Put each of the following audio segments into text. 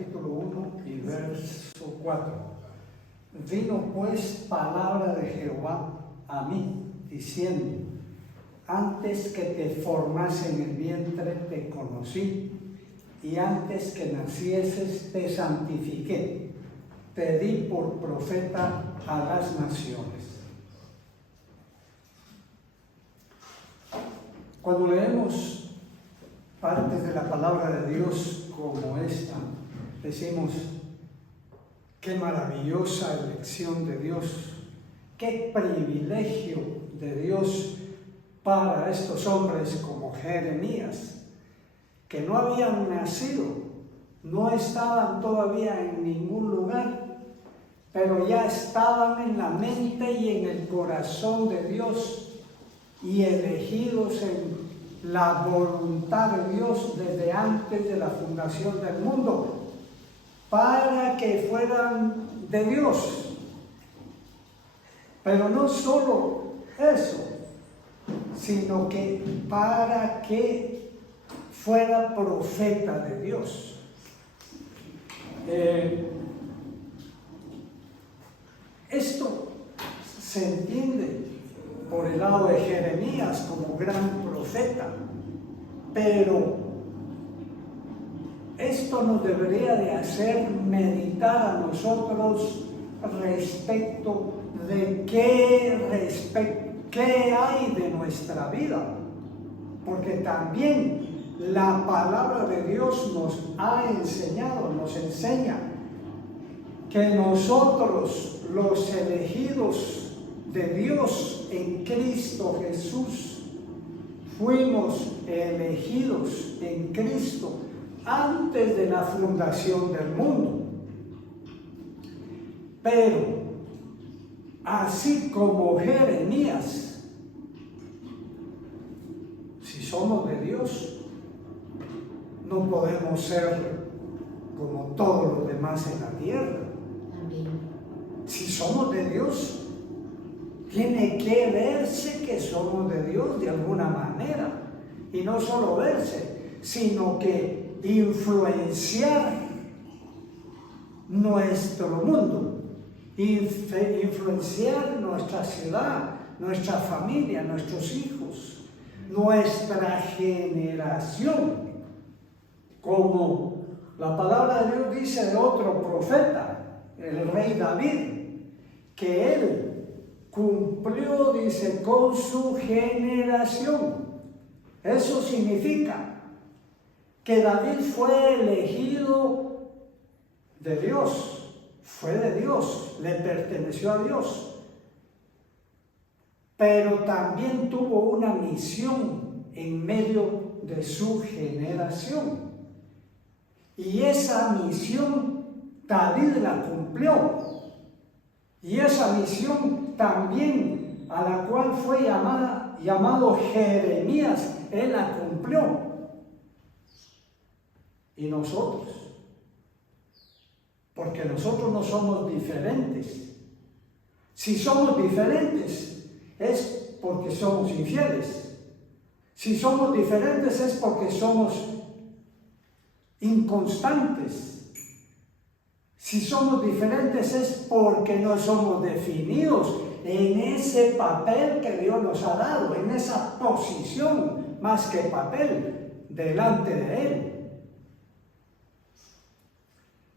capítulo 1 y verso 4. Vino pues palabra de Jehová a mí, diciendo: antes que te formase en el vientre te conocí, y antes que nacieses te santifiqué, te di por profeta a las naciones. Cuando leemos partes de la palabra de Dios como esta, decimos: qué maravillosa elección de Dios, qué privilegio de Dios para estos hombres como Jeremías, que no habían nacido, no estaban todavía en ningún lugar, pero ya estaban en la mente y en el corazón de Dios y elegidos en la voluntad de Dios desde antes de la fundación del mundo, para que fueran de Dios. Pero no solo eso, sino que para que fuera profeta de Dios. Esto se entiende por el lado de Jeremías como gran profeta, pero esto nos debería de hacer meditar a nosotros respecto de qué hay de nuestra vida, porque también la palabra de Dios nos ha enseñado, nos enseña que nosotros, los elegidos de Dios en Cristo Jesús, fuimos elegidos en Cristo antes de la fundación del mundo. Pero así como Jeremías, si somos de Dios, no podemos ser como todos los demás en la tierra. Si somos de Dios, tiene que verse que somos de Dios de alguna manera, y no solo verse, sino que influenciar nuestro mundo, influenciar nuestra ciudad, nuestra familia, nuestros hijos, nuestra generación, como la palabra de Dios dice de otro profeta, el rey David, que él cumplió, dice, con su generación. Eso significa que David fue elegido de Dios, fue de Dios, le perteneció a Dios, pero también tuvo una misión en medio de su generación, y esa misión David la cumplió, y esa misión también a la cual fue llamado Jeremías, él la cumplió. Y nosotros, porque nosotros no somos diferentes. Si somos diferentes es porque somos infieles. Si somos diferentes es porque somos inconstantes. Si somos diferentes es porque no somos definidos en ese papel que Dios nos ha dado, en esa posición más que papel delante de Él.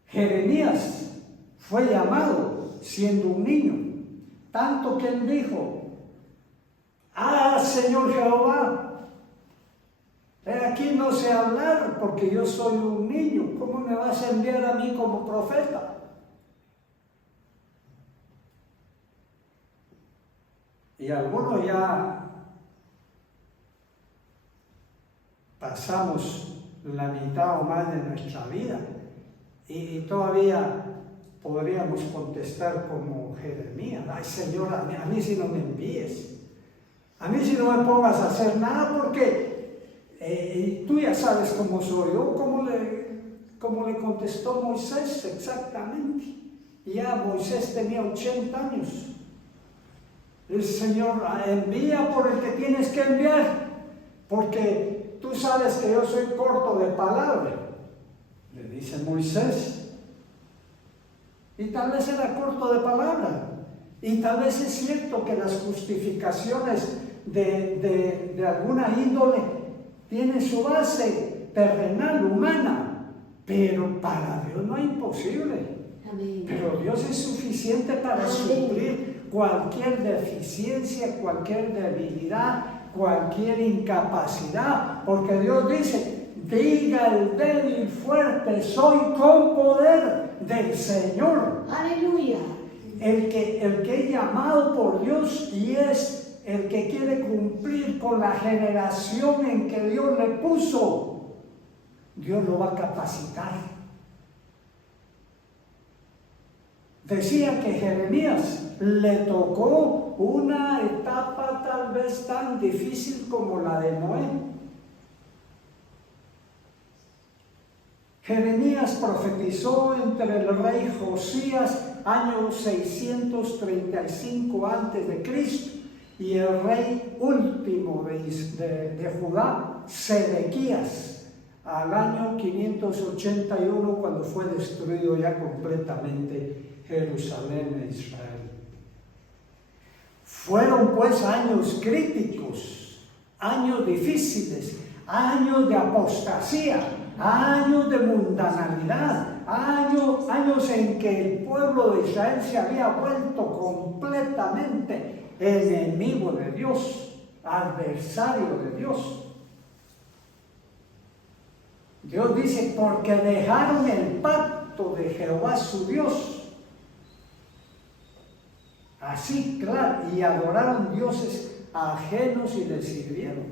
Jeremías fue llamado siendo un niño, tanto que él dijo: Señor Jehová, aquí no sé hablar porque yo soy un niño, ¿cómo me vas a enviar a mí como profeta? Y algunos ya pasamos la mitad o más de nuestra vida y todavía podríamos contestar como Jeremías: ay Señor, a mí si no me envíes, a mí si no me pongas a hacer nada, porque tú ya sabes cómo soy yo, como le contestó Moisés exactamente. Y ya Moisés tenía 80 años. El Señor: envía por el que tienes que enviar, porque tú sabes que yo soy corto de palabra, le dice Moisés. Y tal vez era corto de palabra. Y tal vez es cierto que las justificaciones de alguna índole tienen su base terrenal, humana. Pero para Dios no es imposible. Amén. Pero Dios es suficiente para suplir cualquier deficiencia, cualquier debilidad, cualquier incapacidad. Porque Dios dice, diga el débil fuerte, soy con poder del Señor. Aleluya. El que es llamado por Dios y es el que quiere cumplir con la generación en que Dios le puso, Dios lo va a capacitar. Decía que Jeremías le tocó una etapa tal vez tan difícil como la de Noé. Jeremías profetizó entre el rey Josías, año 635 a.C., y el rey último de Judá, Sedequías, al año 581, cuando fue destruido ya completamente Jerusalén e Israel. Fueron pues años críticos, años difíciles, años de apostasía, años de mundanalidad, años en que el pueblo de Israel se había vuelto completamente enemigo de Dios, adversario de Dios. Dios dice, porque dejaron el pacto de Jehová su Dios. Así, claro, y adoraron dioses ajenos y les sirvieron.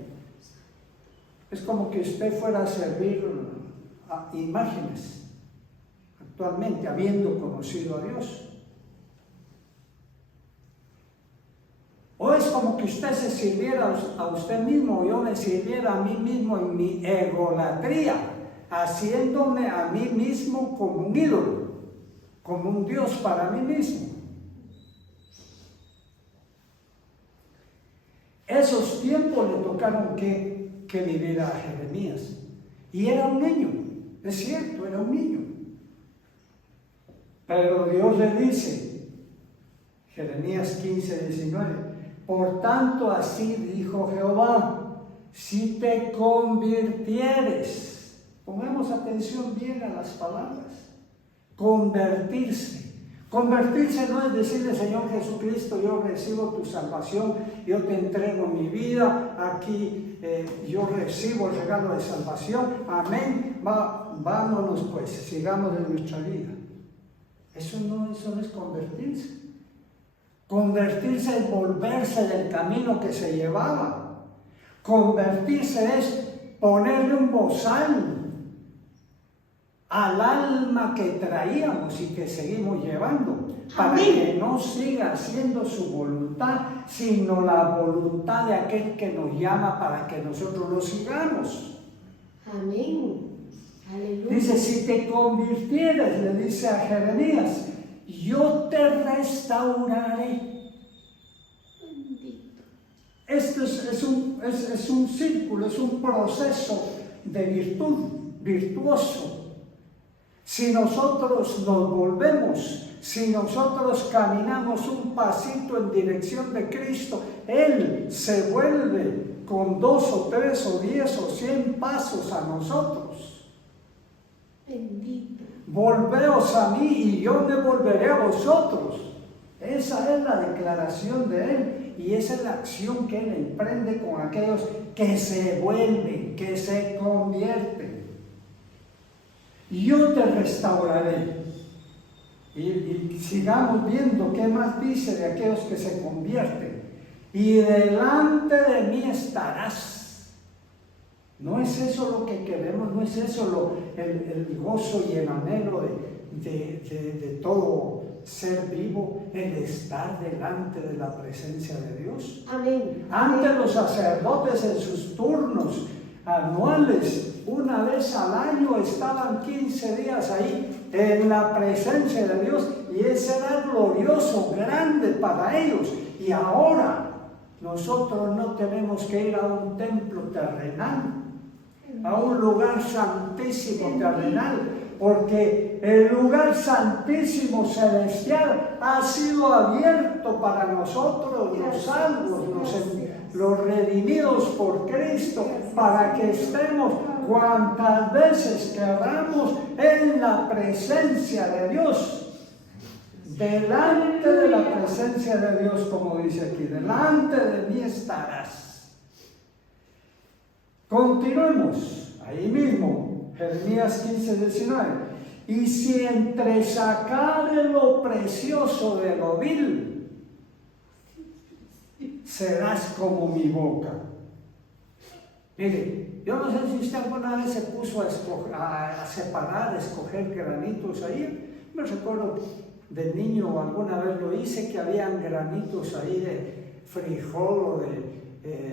Es como que usted fuera a servir a imágenes, actualmente, habiendo conocido a Dios. O es como que usted se sirviera a usted mismo, o yo me sirviera a mí mismo en mi egolatría, haciéndome a mí mismo como un ídolo, como un Dios para mí mismo. Esos tiempos le tocaron que vivir a Jeremías. Y era un niño, es cierto, era un niño. Pero Dios le dice, Jeremías 15:19, por tanto así dijo Jehová, si te convirtieres, pongamos atención bien a las palabras, convertirse. Convertirse no es decirle, Señor Jesucristo, yo recibo tu salvación, yo te entrego mi vida, aquí yo recibo el regalo de salvación, amén, vámonos pues, sigamos en nuestra vida. Eso no es convertirse. Convertirse es volverse del camino que se llevaba. Convertirse es ponerle un bozal al alma que traíamos y que seguimos llevando, para que no siga haciendo su voluntad, sino la voluntad de aquel que nos llama para que nosotros lo sigamos. Amén. Aleluya. Dice, si te convirtieres, le dice a Jeremías, yo te restauraré. Bendito. Esto es un círculo, es un proceso de virtud, virtuoso. Si nosotros nos volvemos, si nosotros caminamos un pasito en dirección de Cristo, Él se vuelve con 2 o 3 o 10 o 100 pasos a nosotros. Bendito. Volveos a mí y yo me volveré a vosotros. Esa es la declaración de Él y esa es la acción que Él emprende con aquellos que se vuelven, que se convierten. Yo te restauraré. Y sigamos viendo qué más dice de aquellos que se convierten. Y delante de mí estarás. No es eso lo que queremos, no es eso el gozo y el anhelo de todo ser vivo, el estar delante de la presencia de Dios. Amén. Antes los sacerdotes en sus turnos anuales, una vez al año, estaban 15 días ahí en la presencia de Dios y ese era glorioso, grande para ellos. Y ahora nosotros no tenemos que ir a un templo terrenal, a un lugar santísimo terrenal, porque el lugar santísimo celestial ha sido abierto para nosotros, los salvos, los redimidos por Cristo, para que estemos cuantas veces queramos en la presencia de Dios, delante de la presencia de Dios, como dice aquí, delante de mí estarás. Continuemos, ahí mismo, Jeremías 15:19. Y si entresacare lo precioso de lo vil, serás como mi boca. Mire, yo no sé si usted alguna vez se puso a separar, a escoger granitos ahí. Me recuerdo de niño, alguna vez lo hice, que habían granitos ahí de frijol o de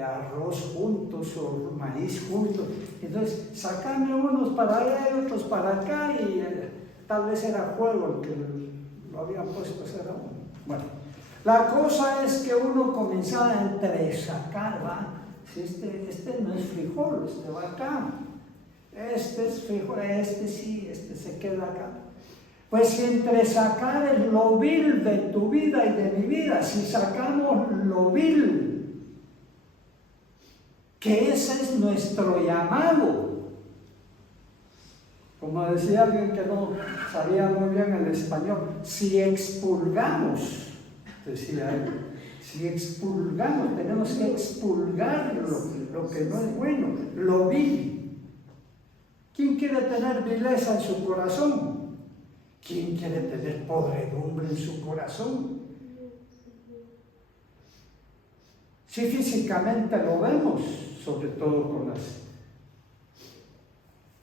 arroz juntos o maíz juntos. Entonces, sacarme unos para allá y otros para acá, y tal vez era juego el que lo habían puesto a hacer a uno. Bueno, la cosa es que uno comenzaba a entresacar, ¿va? Si este no es frijol, este va acá. Este es frijol, este sí, este se queda acá. Pues si entresacar es lo vil de tu vida y de mi vida, si sacamos lo vil, que ese es nuestro llamado. Como decía alguien que no sabía muy bien el español, si expulgamos, decía él, si expulgamos, tenemos que expulgar lo que no es bueno, lo vil. ¿Quién quiere tener vileza en su corazón? ¿Quién quiere tener podredumbre en su corazón? Si físicamente lo vemos, sobre todo con las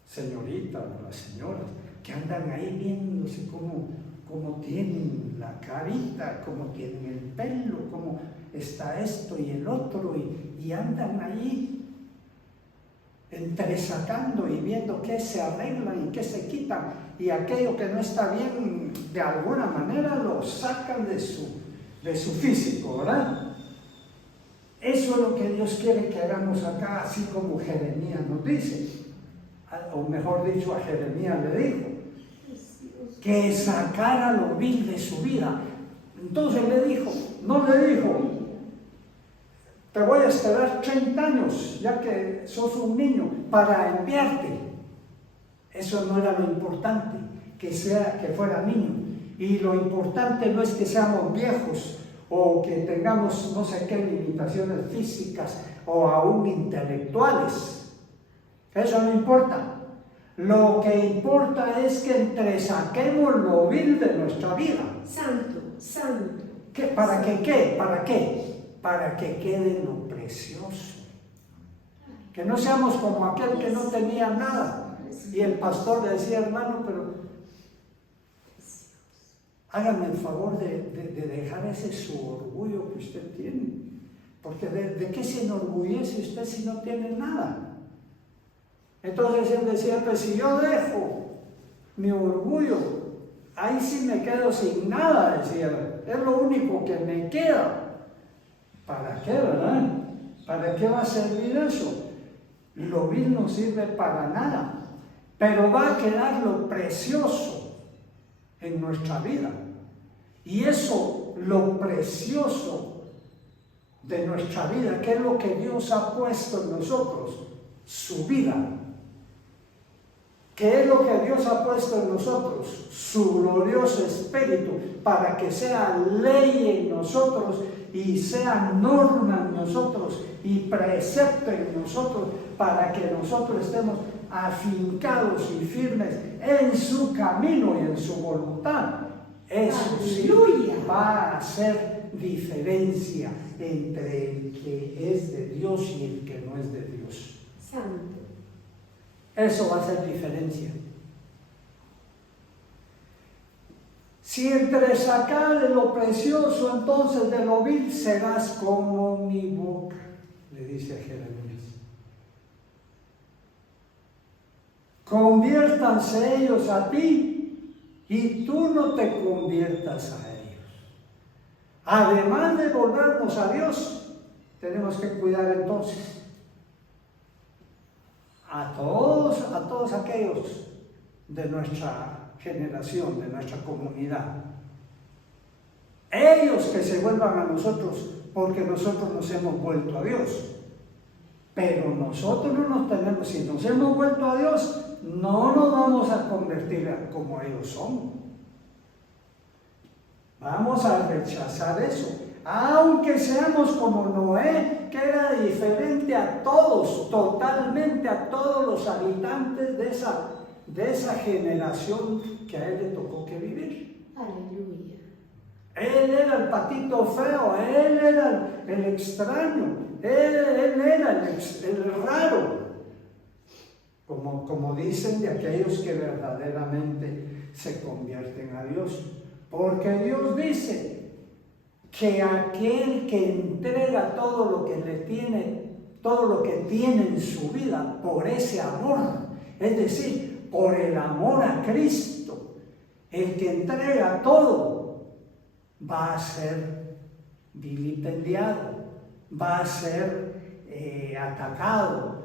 señoritas o las señoras, que andan ahí viéndose cómo tienen la carita, cómo tienen el pelo, cómo está esto y el otro, y andan ahí entresacando y viendo qué se arreglan y qué se quitan, y aquello que no está bien, de alguna manera lo sacan de su físico, ¿verdad? Eso es lo que Dios quiere que hagamos acá, así como Jeremías nos dice, o mejor dicho, a Jeremías le dijo, que sacara lo vil de su vida. Entonces no le dijo, te voy a esperar 30 años, ya que sos un niño, para enviarte. Eso no era lo importante, que fuera niño. Y lo importante no es que seamos viejos o que tengamos no sé qué limitaciones físicas o aún intelectuales. Eso no importa. Lo que importa es que entresaquemos lo vil de nuestra vida. Santo. ¿Para qué? Para que quede lo precioso. Que no seamos como aquel que no tenía nada. Y el pastor le decía, hermano, pero hágame el favor de dejar ese su orgullo que usted tiene. Porque ¿de qué se enorgullece usted si no tiene nada? Entonces él decía, pues si yo dejo mi orgullo, ahí sí me quedo sin nada, decía, es lo único que me queda. ¿Para qué, verdad? ¿Para qué va a servir eso? Lo vil no sirve para nada, pero va a quedar lo precioso en nuestra vida. Y eso, lo precioso de nuestra vida, que es lo que Dios ha puesto en nosotros, su vida. ¿Qué es lo que Dios ha puesto en nosotros? Su glorioso Espíritu, para que sea ley en nosotros y sea norma en nosotros y precepto en nosotros, para que nosotros estemos afincados y firmes en su camino y en su voluntad. Eso sí va a hacer diferencia entre el que es de Dios y el que no es de Dios. Santo. Eso va a hacer diferencia. Si entresacar lo precioso, entonces de lo vil serás como mi boca, le dice a Jeremías. Conviértanse ellos a ti y tú no te conviertas a ellos. Además de volvernos a Dios, tenemos que cuidar entonces a todos aquellos de nuestra generación, de nuestra comunidad. Ellos que se vuelvan a nosotros porque nosotros nos hemos vuelto a Dios. Pero nosotros no nos tenemos, si nos hemos vuelto a Dios, no nos vamos a convertir como ellos son. Vamos a rechazar eso. Aunque seamos como Noé, que era diferente a todos, totalmente a todos los habitantes de esa generación que a él le tocó que vivir. Aleluya. Él era el patito feo, él era el extraño, él era el raro. Como dicen de aquellos que verdaderamente se convierten a Dios. Porque Dios dice que aquel que entrega todo lo que tiene en su vida por ese amor, es decir, por el amor a Cristo, el que entrega todo va a ser vilipendiado, va a ser atacado,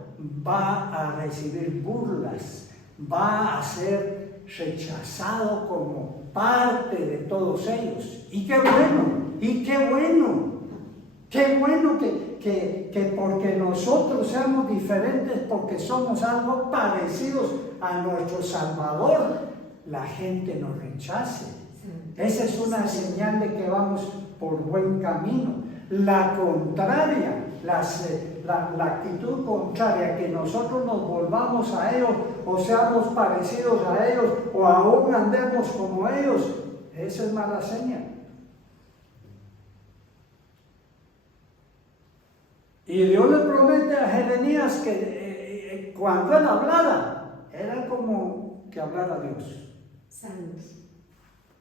va a recibir burlas, va a ser rechazado como parte de todos ellos. Y qué bueno, que porque nosotros seamos diferentes, porque somos algo parecidos a nuestro Salvador, la gente nos rechace. Esa es una señal de que vamos por buen camino. La contraria, la actitud contraria, que nosotros nos volvamos a ellos o seamos parecidos a ellos o aún andemos como ellos, esa es mala señal. Y Dios le promete a Jeremías que cuando él hablara, era como que hablara a Dios. Santos.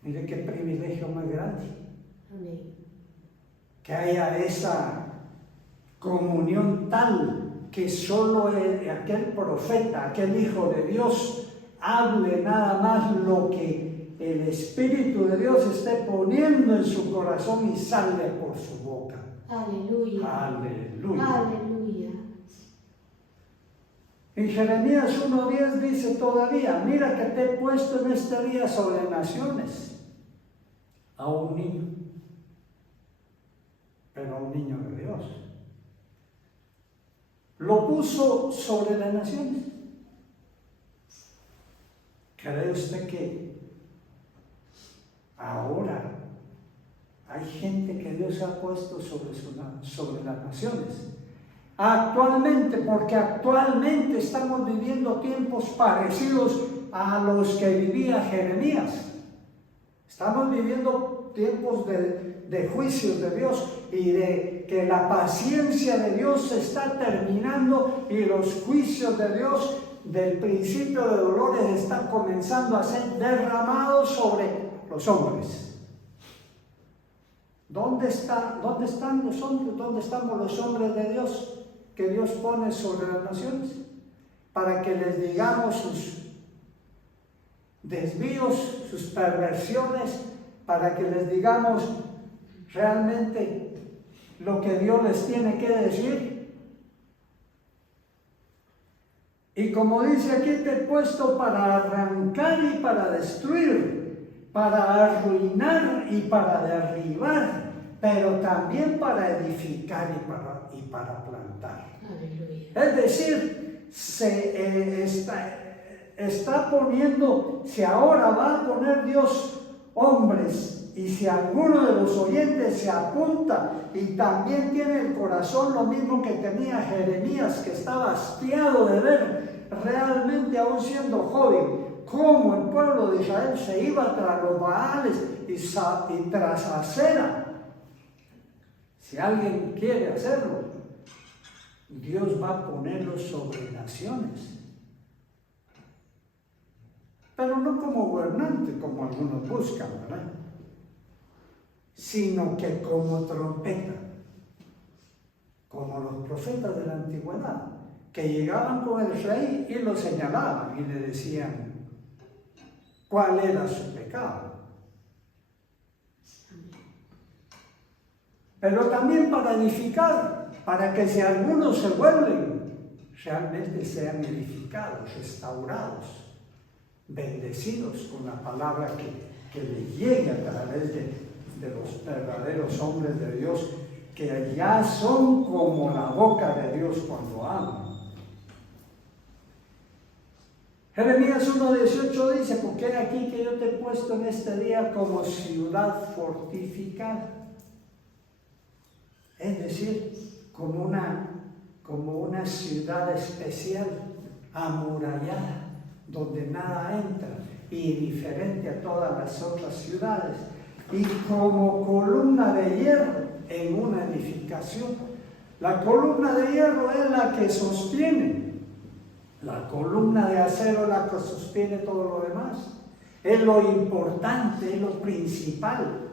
Mire qué privilegio más grande. Amén. Que haya esa comunión tal que solo aquel profeta, aquel hijo de Dios, hable nada más lo que el Espíritu de Dios esté poniendo en su corazón y sale por su boca. Aleluya. Aleluya. Aleluya. En Jeremías 1:10 dice todavía: mira que te he puesto en este día sobre naciones a un niño, pero a un niño de Dios. Lo puso sobre las naciones. ¿Cree usted que ahora hay gente que Dios ha puesto sobre las naciones? Actualmente, porque actualmente estamos viviendo tiempos parecidos a los que vivía Jeremías. Estamos viviendo tiempos de juicios de Dios y de que la paciencia de Dios se está terminando y los juicios de Dios del principio de dolores están comenzando a ser derramados sobre los hombres. ¿Dónde están los hombres? ¿Dónde estamos los hombres de Dios que Dios pone sobre las naciones? Para que les digamos sus desvíos, sus perversiones, para que les digamos realmente lo que Dios les tiene que decir. Y como dice aquí, te he puesto para arrancar y para destruir, para arruinar y para derribar, pero también para edificar y para plantar. Aleluya. Es decir, está poniendo, si ahora va a poner Dios hombres, y si alguno de los oyentes se apunta y también tiene el corazón lo mismo que tenía Jeremías, que estaba hastiado de ver realmente, aún siendo joven, cómo el pueblo de Israel se iba tras los Baales y tras Acera. Si alguien quiere hacerlo, Dios va a ponerlo sobre naciones. Pero no como gobernante, como algunos buscan, ¿verdad? Sino que como trompeta, como los profetas de la antigüedad, que llegaban con el rey y lo señalaban y le decían cuál era su pecado. Pero también para edificar, para que si algunos se vuelven, realmente sean edificados, restaurados. bendecidos con la palabra que le llegue a través de los verdaderos hombres de Dios, que ya son como la boca de Dios cuando hablan. Jeremías 1:18 dice: porque he aquí que yo te he puesto en este día como ciudad fortificada. Es decir, como una ciudad especial, amurallada, donde nada entra, y diferente a todas las otras ciudades, y como columna de hierro en una edificación. La columna de hierro es la que sostiene, la columna de acero es la que sostiene todo lo demás. Es lo importante, es lo principal.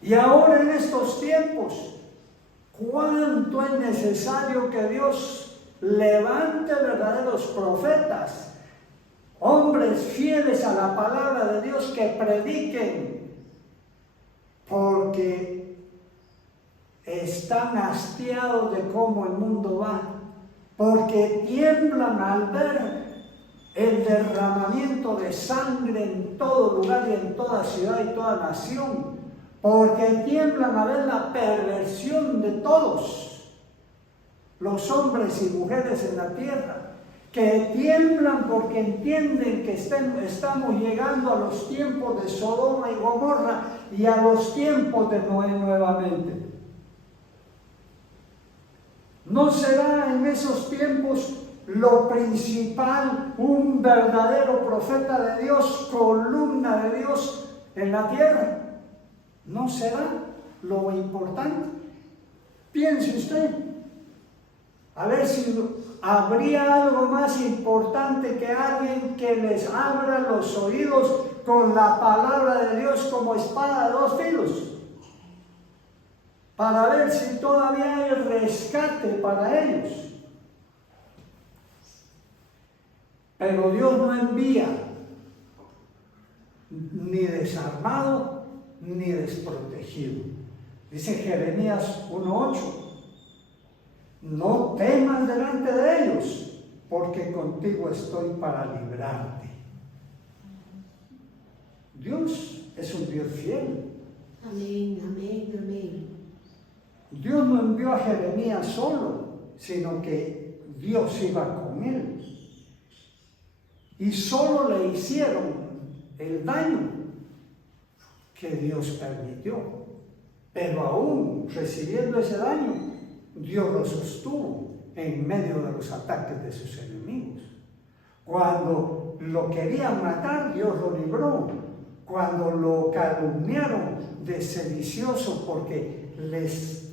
Y ahora en estos tiempos, ¿cuánto es necesario que Dios levante verdaderos profetas, hombres fieles a la palabra de Dios, que prediquen? Porque están hastiados de cómo el mundo va, porque tiemblan al ver el derramamiento de sangre en todo lugar y en toda ciudad y toda nación, porque tiemblan a ver la perversión de todos los hombres y mujeres en la tierra, que tiemblan porque entienden que estamos llegando a los tiempos de Sodoma y Gomorra y a los tiempos de Noé nuevamente. ¿No será en esos tiempos lo principal un verdadero profeta de Dios, columna de Dios en la tierra? ¿No será lo importante? Piense usted, a ver si habría algo más importante que alguien que les abra los oídos con la palabra de Dios como espada de dos filos, para ver si todavía hay rescate para ellos. Pero Dios no envía ni desarmado ni desprotegido. Dice Jeremías 1:8: no temas delante de ellos, porque contigo estoy para librarte. Dios es un Dios fiel. Amén, amén, amén. Dios no envió a Jeremías solo, sino que Dios iba con él. Y solo le hicieron el daño que Dios permitió. Pero aún recibiendo ese daño, Dios lo sostuvo en medio de los ataques de sus enemigos. Cuando lo querían matar, Dios lo libró. Cuando lo calumniaron de sedicioso porque les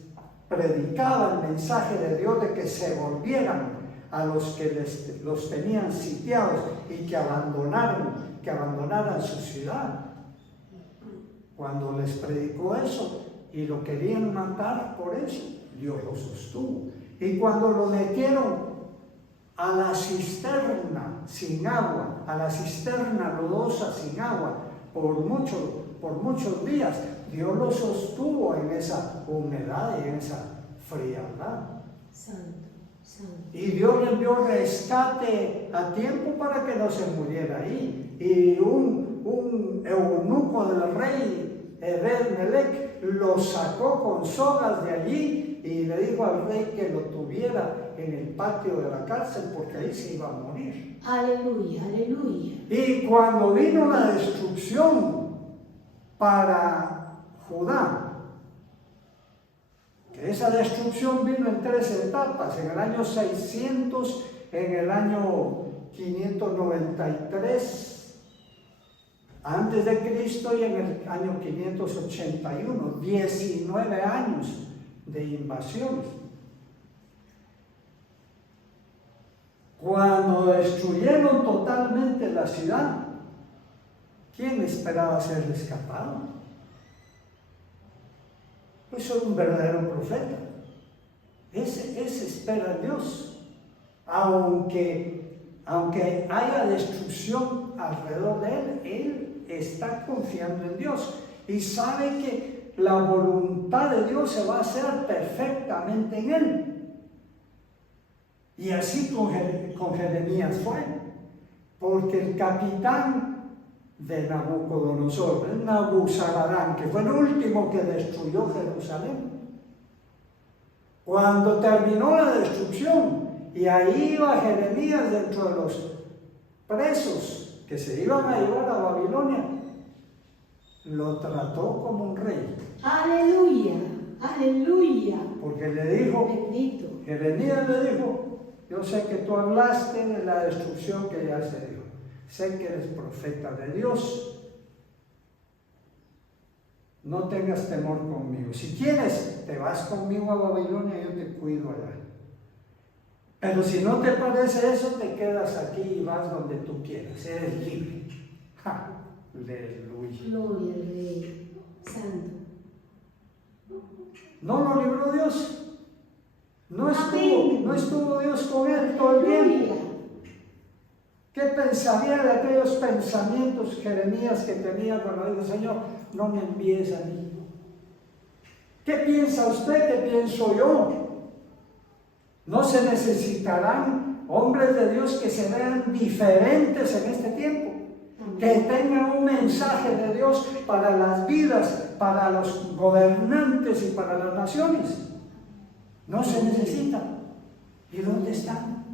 predicaba el mensaje de Dios de que se volvieran a los que los tenían sitiados y que abandonaran su ciudad. Cuando les predicó eso y lo querían matar por eso, Dios lo sostuvo. Y cuando lo metieron a la cisterna sin agua, a la cisterna lodosa sin agua, por muchos días, Dios lo sostuvo en esa humedad y en esa frialdad. Santo, santo. Y Dios le envió rescate a tiempo para que no se muriera ahí. Y un eunuco del rey Ebed-Melech lo sacó con sogas de allí y le dijo al rey que lo tuviera en el patio de la cárcel, porque ahí se iba a morir. Aleluya, aleluya. Y cuando vino la destrucción para Judá, que esa destrucción vino en 3 etapas: en el año 600, en el año 593 antes de Cristo y en el año 581, 19 años de invasiones. Cuando destruyeron totalmente la ciudad, ¿quién esperaba ser rescatado? Pues soy un verdadero profeta. Ese espera a Dios. Aunque haya destrucción alrededor de él está confiando en Dios y sabe que la voluntad de Dios se va a hacer perfectamente en él. Y así con Jeremías fue. porque el capitán de Nabucodonosor, el Nabuzaradán, que fue el último que destruyó Jerusalén, cuando terminó la destrucción, y ahí iba Jeremías dentro de los presos que se iban a llevar a Babilonia, lo trató como un rey. Aleluya, aleluya. Porque le dijo, Bendito. Jeremías le dijo, yo sé que tú hablaste de la destrucción que ya se dio. Sé que eres profeta de Dios. No tengas temor conmigo. Si quieres, te vas conmigo a Babilonia y yo te cuido allá. Pero si no te parece eso, te quedas aquí y vas donde tú quieras. Eres libre. ¡Ja! Aleluya. Gloria al Rey Santo. No lo libró Dios. No Amén. estuvo Dios con él todo el tiempo. Aleluya. ¿Qué pensaría de aquellos pensamientos Jeremías que tenía cuando dijo, Señor, no me envíes a mí? ¿Qué piensa usted? ¿Qué pienso yo? ¿No se necesitarán hombres de Dios que se vean diferentes en este tiempo? Que tengan un mensaje de Dios para las vidas, para los gobernantes y para las naciones. No se necesitan. ¿Y dónde están?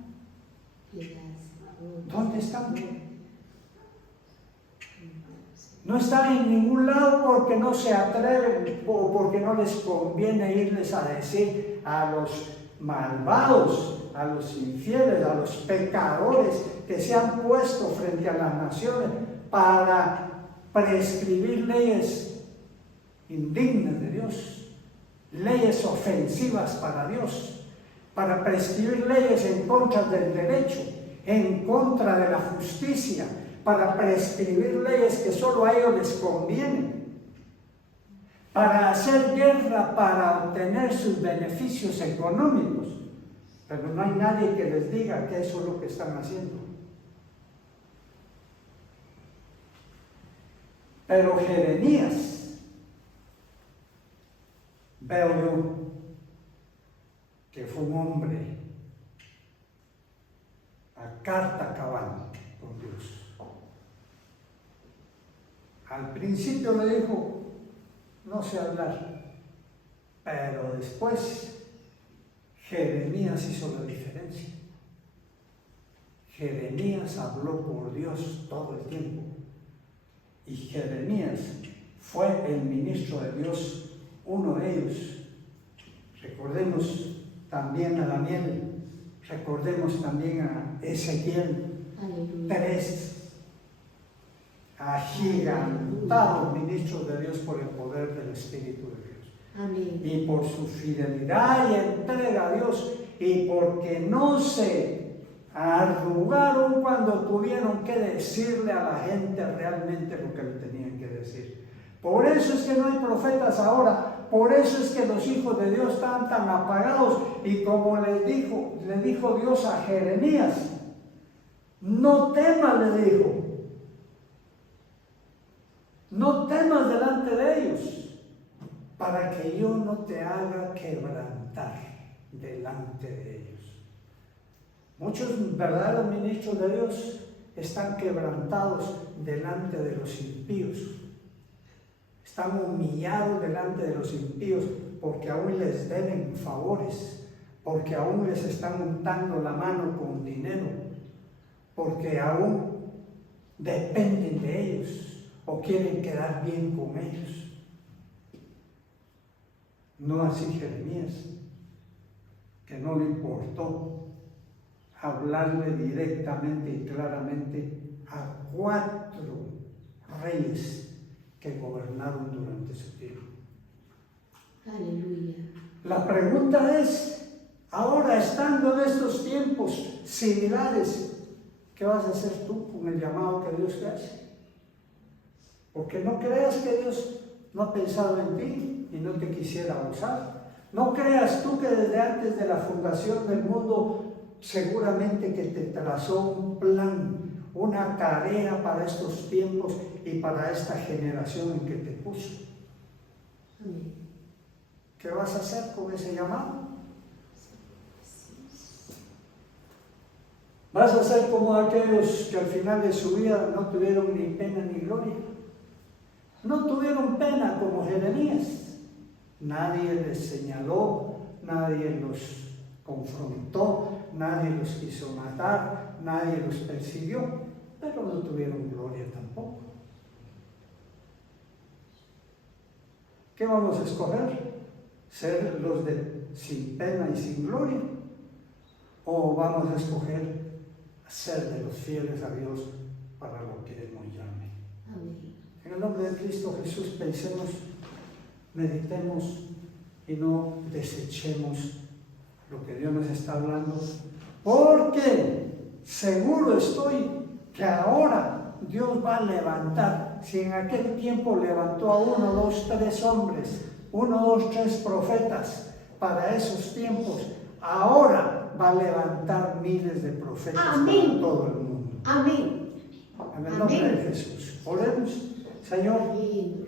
¿Dónde están? No están en ningún lado porque no se atreven o porque no les conviene irles a decir a los malvados, a los infieles, a los pecadores que se han puesto frente a las naciones para prescribir leyes indignas de Dios, leyes ofensivas para Dios, para prescribir leyes en contra del derecho, en contra de la justicia, para prescribir leyes que solo a ellos les convienen, para hacer guerra para obtener sus beneficios económicos. Pero no hay nadie que les diga que eso es lo que están haciendo. Pero Jeremías, veo yo que fue un hombre a carta cabal con Dios. Al principio le dijo, no sé hablar, pero después Jeremías hizo la diferencia. Jeremías habló por Dios todo el tiempo. Y Jeremías fue el ministro de Dios, uno de ellos. Recordemos también a Daniel, recordemos también a Ezequiel, tres agigantados ministros de Dios por el poder del Espíritu de Dios. Amén. Y por su fidelidad y entrega a Dios, y porque no se arrugaron cuando tuvieron que decirle a la gente realmente lo que le tenían que decir. Por eso es que no hay profetas ahora, por eso es que los hijos de Dios están tan apagados. Y como le dijo Dios a Jeremías, no temas, le dijo, no temas delante de ellos, para que yo no te haga quebrantar delante de ellos. Muchos verdaderos ministros de Dios están quebrantados delante de los impíos. Están humillados delante de los impíos porque aún les deben favores, porque aún les están untando la mano con dinero, porque aún dependen de ellos o quieren quedar bien con ellos. No así Jeremías, que no le importó hablarle directamente y claramente a 4 reyes que gobernaron durante su tiempo. Aleluya. La pregunta es, ahora estando en estos tiempos similares, ¿qué vas a hacer tú con el llamado que Dios te hace? Porque no creas que Dios no ha pensado en ti y no te quisiera usar. No creas tú que desde antes de la fundación del mundo seguramente que te trazó un plan, una tarea para estos tiempos y para esta generación en que te puso. Amén. ¿Qué vas a hacer con ese llamado? Vas a ser como aquellos que al final de su vida no tuvieron ni pena ni gloria. No tuvieron pena como Jeremías. Nadie les señaló, nadie los confrontó, nadie los quiso matar, nadie los persiguió, pero no tuvieron gloria tampoco. ¿Qué vamos a escoger? ¿Ser los de sin pena y sin gloria? ¿O vamos a escoger ser de los fieles a Dios para lo que Él nos llame? Amén. En el nombre de Cristo Jesús pensemos, meditemos y no desechemos lo que Dios nos está hablando, porque seguro estoy que ahora Dios va a levantar. Si en aquel tiempo levantó a 1, 2, 3 hombres, 1, 2, 3 profetas para esos tiempos, ahora va a levantar miles de profetas. Amén. Para todo el mundo. Amén. En el nombre Amén. de Jesús. Oremos, Señor. Amén.